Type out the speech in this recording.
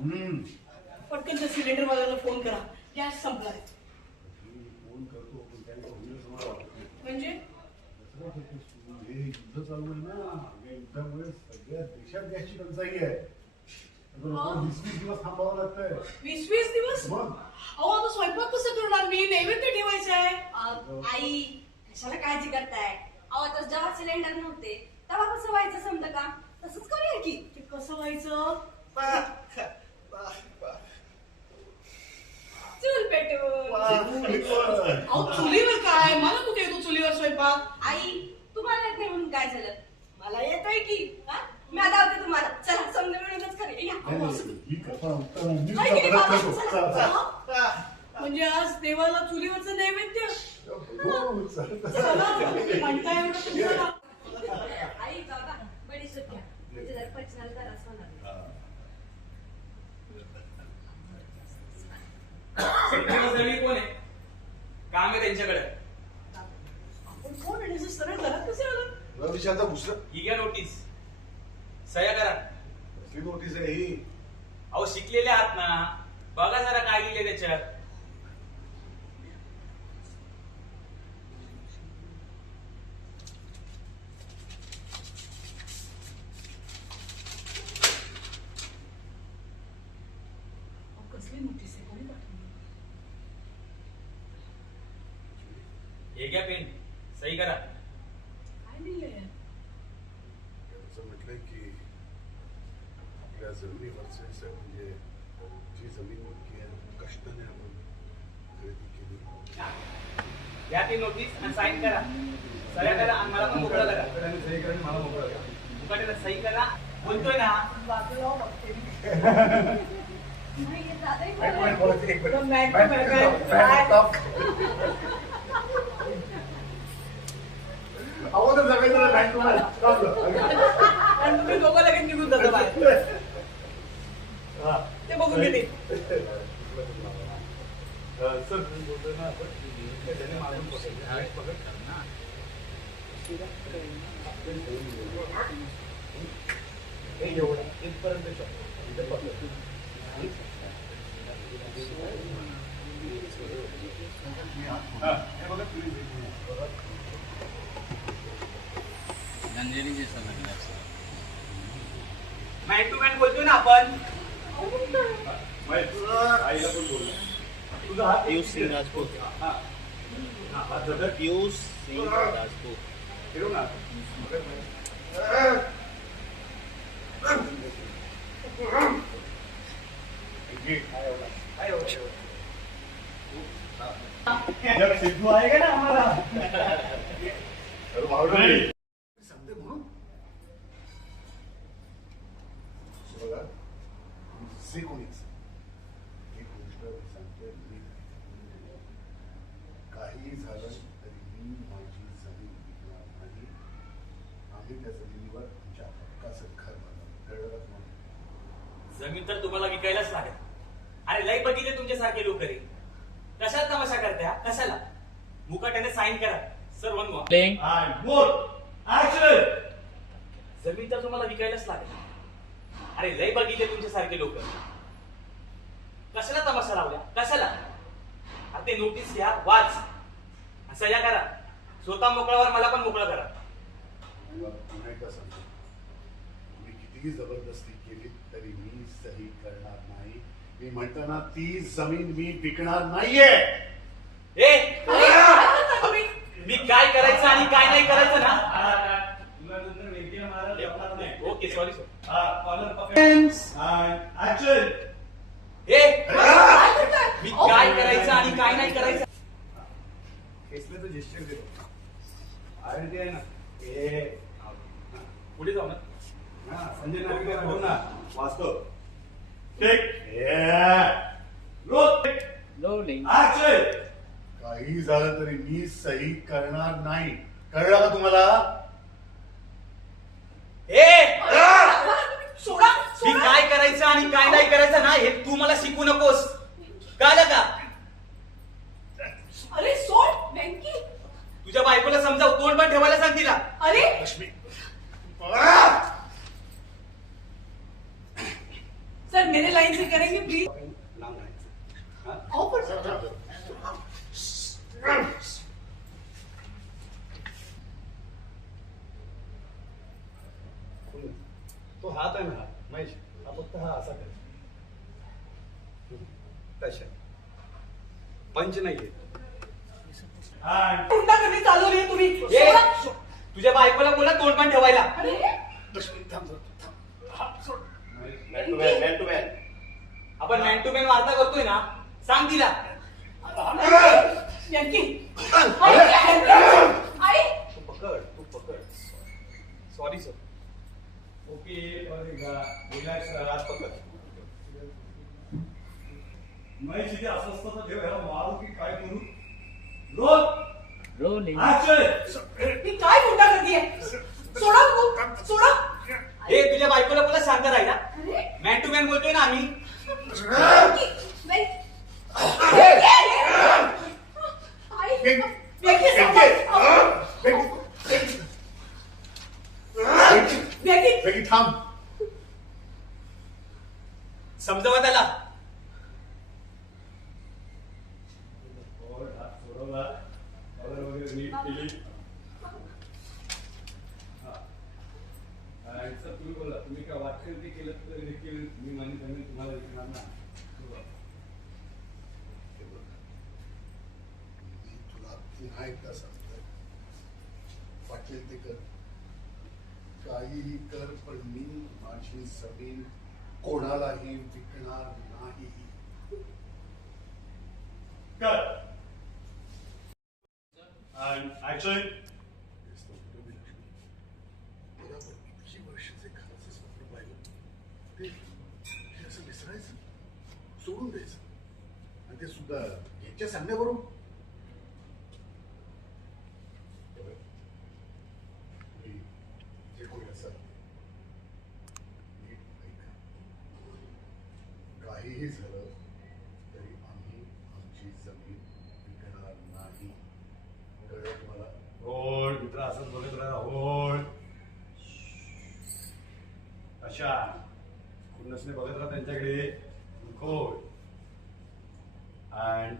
पटकन त्या cylinder वाल्याला phone करा, गॅस संपलाय. फोन करतो पण काही होईल असं मला वाटत नाही. म्हणजे हे युद्ध चालू आहे ना, या युद्धामुळे सगळ्या देशात गॅसची टंचाई आहे. 20-20 दिवस थांबावं लागतंय. 20 दिवस? मग अहो आता स्वयंपाक कसं करणार मी? नैवेद्य ठेवायचं आहे. आई कशाला काळजी करताय? अहो आता जेव्हा सिलेंडर नव्हते तेव्हा कसं व्हायचं समजा का? तसंच करूया की. ते कसं व्हायचं? चूल पेटवून. अहो चुलीवर काय? मला कुठे येतो चुलीवर स्वयंपाक? आई तुम्हाला येत नाही म्हणून काय झालं? मला येतोय की. हा? मी आता होते तुम्हाला. चला समजा मिळूनच करूया. या. ही कथा उत्तर मीच काय केली परत बाबा? करतो. चला, चला. म्हणजे आज देवाला चुलीवरचं नैवेद्य? हो, चला. चला, म्हणता एवढं तुम्हाला. आई बाबा बडी सुट्ट्या. म्हणजे जर पचनाला त्रास होणार नाही. जळी कोण आहे? काम आहे त्यांच्याकडे. आपण कोण आणि सरळ घरात कसे आलं? रवीश आता घुसलं. ही घ्या नोटीस, सह्या करा. कसली नोटीस आहे ही? अहो शिकलेले आहात ना, बघा जरा काय लिहिले त्याच्यात. कसली नोटीस आहे? कोणी पाठवली? हे घ्या पेन, सही करा. काय लिहिलंय? असं म्हटलंय की आपल्या जमिनीवरचे म्हणजे जी जमीन की कष्टाने आपण खरेदी केली. घ्या ती नोटीस आणि साईन करा. सह्या करा आणि मला पण मोकळा करा. सही करा मला मोकळा करा. मुकाट्याला सही करा. बोलतोय ना. बाजूला हो, बघते मी. नाही येत दादा एक मिनिट बोलायचं, एक मिनिट. अगोदर सगळ्यांना बँक तुम्हाला आणि तुम्ही दोघं लगेच निघून जाता बाहेर. ते बघून घेते. सर तुम्ही बोलतोय ना आपण त्याने मागून पकड ना. हे एवढं इथपर्यंत शकतो इथे पकड. मॅन टू मॅन बोलतोय ना आपण. आईला पण बोललो. तुझा हात पियुष सिंग राजपूत. हात धर. पियुष सिंग राजपूत. फिरव ना. जब सिद्धू आएगा ना हमारा समजे म्हणून बघा जे कोणीच एक गोष्ट सांगतोय मी काही झालं तरी मी माझी जमीन विकणार नाही. आम्ही त्या जमिनीवर आमच्या हक्काचं घर बांधलं. कळलं का तुम्हाला? जमीन तर तुम्हाला विकायलाच लागेल. अरे लय बघितले तुमच्यासारखे लोक रे. कशाला तमाशा करत्या? कशाला? मुकाट्याने साईन करा. Sir one more. जमीन तर तुम्हाला विकायलाच लागेल. अरे लय बघितले तुमच्यासारखे लोक. कशाला तमाशा लावल्या? कशाला? अरे ते नोटीस घ्या, वाच, सह्या करा. स्वतः मोकळावर मला पण मोकळा करा. पुन्हा एकदा सांगतो, तुम्ही कितीही जबरदस्ती केली तरी मी सही करणार नाही. मी म्हणताना ती जमीन मी विकणार नाहीये. मी काय करायचं आणि काय नाही करायचं ना. Okay sorry sir. मी काय करायचं आणि काय नाही करायचं. खेचलं तर जेस्चर देतो. आयडी आहे ना. पुढे जाऊ ना. संजय नागरिक हो ना. वाचतो. काही झालं तरी मी सही करणार नाही. कळलं का तुम्हाला? सोडा, मी काय करायचं आणि काय नाही करायचं ना हे तू मला शिकू नकोस. कळलं का? अरे सोड बँकी. तुझ्या बायकोला समजाव, तोंड पण ठेवायला सांग तिला. अरे लक्ष्मी सर मेरे लाइन से करेंगे प्लीज. लांब राहायचं. हा? अहो पण तो हात आहे ना हा महेश हा फक्त हा असा कर तशा पंच नाहीये गुंडागर्दी चालवली तुम्ही. ए, तुझ्या बायकोला बोला तोंड पण ठेवायला. अरे man to man man to man आपण मॅन टू मॅन वार्ता करतोय ना, सांग तिला. यांकी आई तू पकड सॉरी सर ओके रिलॅक्स राहा आज पकड महेश इथे असं असतं तर ठेव ह्याला मारू की काय करू रोल रोलिंग ऍक्शन ही काय गुंडागर्दी आहे. सोडा तू, सोडा. ए, तुझ्या बायकोला बोला शांत राहिला. अरे मॅन टू मॅन बोलतोय ना आम्ही. बाई आई व्यक्ती व्यक्ती बेगी थांब समजावा त्याला. सोडवला कलर वगैरे नीट केली सर तुम्ही बोला तुम्ही काय वाटतं ते केलं तर देखील मी माझी जमीन तुम्हाला विकणार ना मी तुला पुन्हा एकदा सांगतोय वाटेल ते कर काहीही कर पण मी माझी जमीन कोणालाही विकणार नाही कर and action बरोबर किती वर्षाचे घराचे स्वप्न पाहिलं ते हे असं विसरायचं सोडून द्यायचं आणि ते सुद्धा याच्या सांगण्यावरून तुम्ही जे कोणी असाल नीट ऐका काहीही झालं तरी आम्ही आमची जमीन विकणार नाही कळलं तुम्हाला होल्ड मित्र असंच बघत राहा होल्ड अशा खुन्नसने बघत राहा त्यांच्याकडे होल्ड अँड